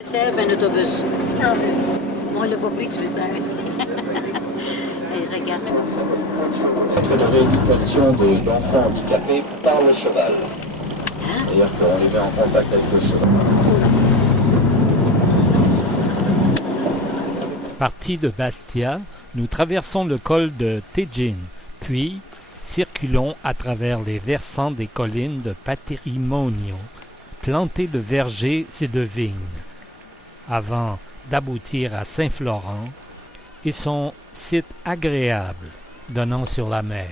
Serve un autobus. En plus. On l'a pas pris sur le serre. Et regarde. Centre de rééducation d'enfants handicapés par le cheval. C'est-à-dire qu'on les met en contact avec le cheval. Partis de Bastia, nous traversons le col de Tegin, puis circulons à travers les versants des collines de Patrimonio, plantées de vergers et de vignes, avant d'aboutir à Saint-Florent et son site agréable donnant sur la mer.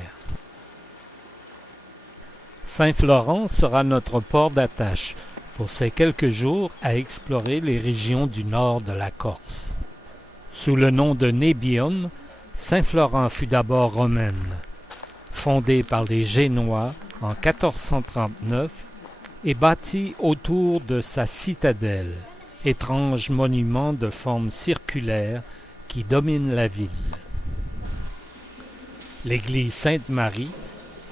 Saint-Florent sera notre port d'attache pour ces quelques jours à explorer les régions du nord de la Corse. Sous le nom de Nebium, Saint-Florent fut d'abord romaine. Fondée par les Génois en 1439 et bâtie autour de sa citadelle, étrange monument de forme circulaire qui domine la ville. L'église Sainte-Marie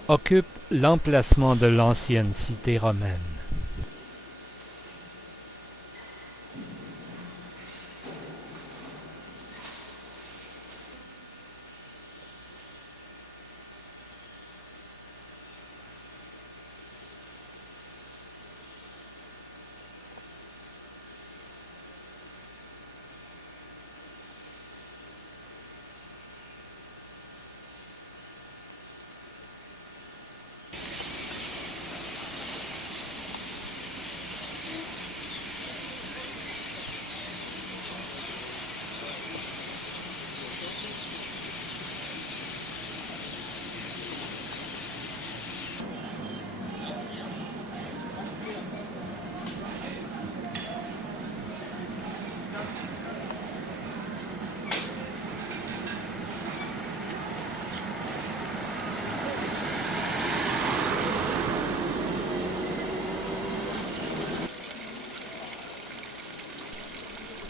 occupe l'emplacement de l'ancienne cité romaine.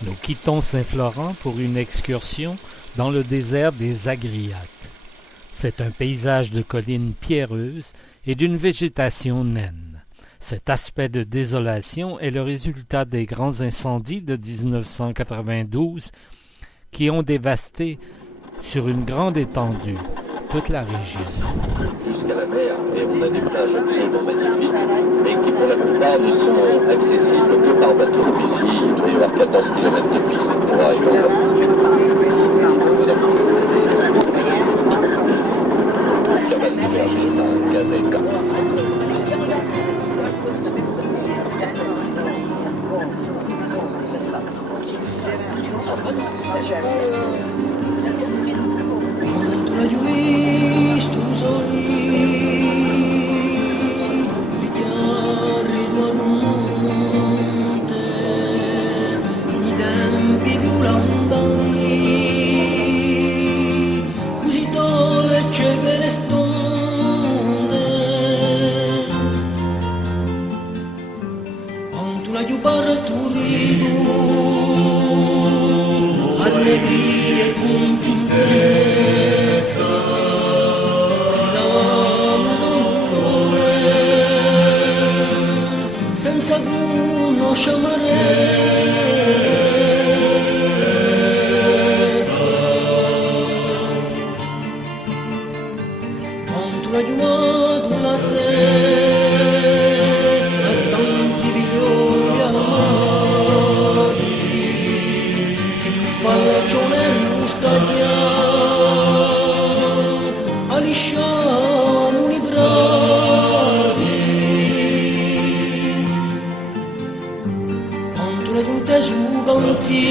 Nous quittons Saint-Florent pour une excursion dans le désert des Agriates. C'est un paysage de collines pierreuses et d'une végétation naine. Cet aspect de désolation est le résultat des grands incendies de 1992 qui ont dévasté sur une grande étendue toute la région. Jusqu'à la mer, et on a des plages absolument magnifiques, mais qui pour la plupart ne sont accessibles que par bateau. Ici, il doit y avoir 14 km de piste pour arriver en bateau. Cabane du Verger, ça, Gazette. Allegria e contentezza si lavano d'amore senza conoscere amarezza quanto l'ha aiutato la te a tanti figlioli amati fa la ragione a lisciano i bradi quanto le tutte su canti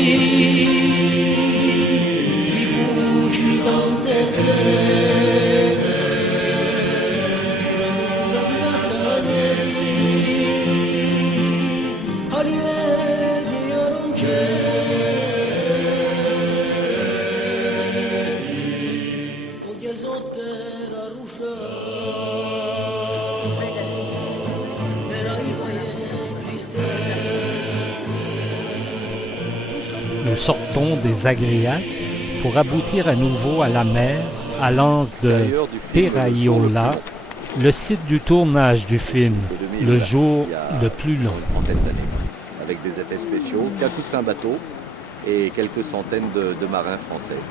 rifugi tante sere la vita staglieri alieti a non c'è Nous sortons des Agriates pour aboutir à nouveau à la mer, à l'anse de Peraiola, le site du tournage du film Le jour le plus long. avec des effets spéciaux, qu'un Toussaint bateau et quelques centaines de marins français.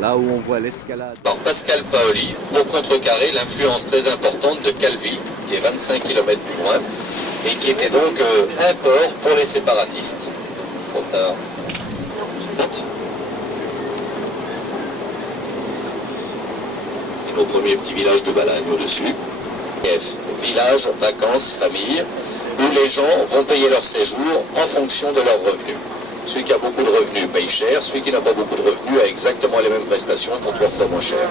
Là où on voit l'escalade... Par Pascal Paoli, pour contrecarrer l'influence très importante de Calvi, qui est 25 km plus loin, et qui était donc un port pour les séparatistes. Trop tard. Vite. Et nos premiers petits villages de Balagne au-dessus. Village, vacances, famille, où les gens vont payer leur séjour en fonction de leurs revenus. Celui qui a beaucoup de revenus paye cher, celui qui n'a pas beaucoup de revenus a exactement les mêmes prestations pour 3 fois moins cher.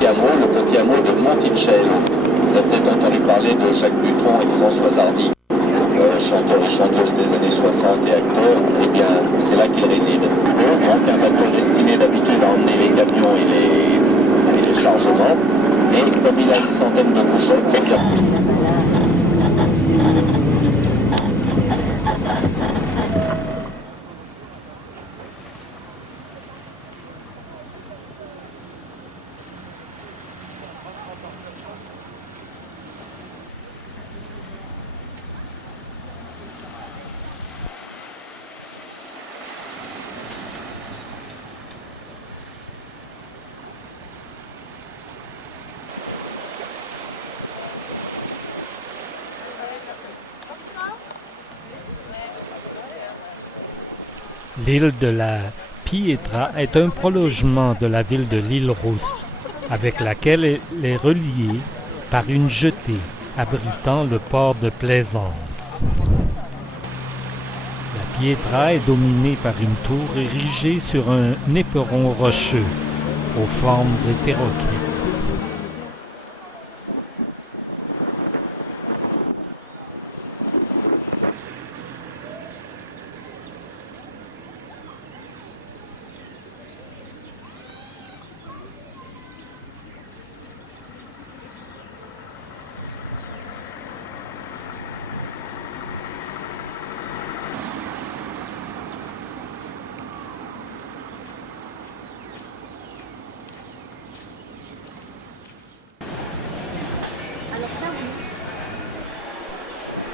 Le petit hameau de Monticello. Vous avez peut-être entendu parler de Jacques Dutronc et Françoise Hardy, chanteurs et chanteuses des années 60 et acteurs. Eh bien, c'est là qu'ils résident. Donc un bateau destiné d'habitude à emmener les camions et les chargements. Et comme il a une centaine de couchettes, ça veut dire... L'île de la Pietra est un prolongement de la ville de l'île Rousse, avec laquelle elle est reliée par une jetée abritant le port de Plaisance. La Pietra est dominée par une tour érigée sur un éperon rocheux aux formes hétéroclites.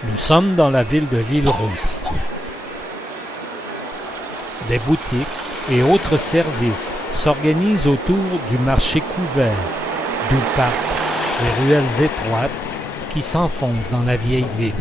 Nous sommes dans la ville de l'île Rousse. Des boutiques et autres services s'organisent autour du marché couvert, d'où partent les ruelles étroites qui s'enfoncent dans la vieille ville.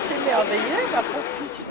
C'est merveilleux, ma profite.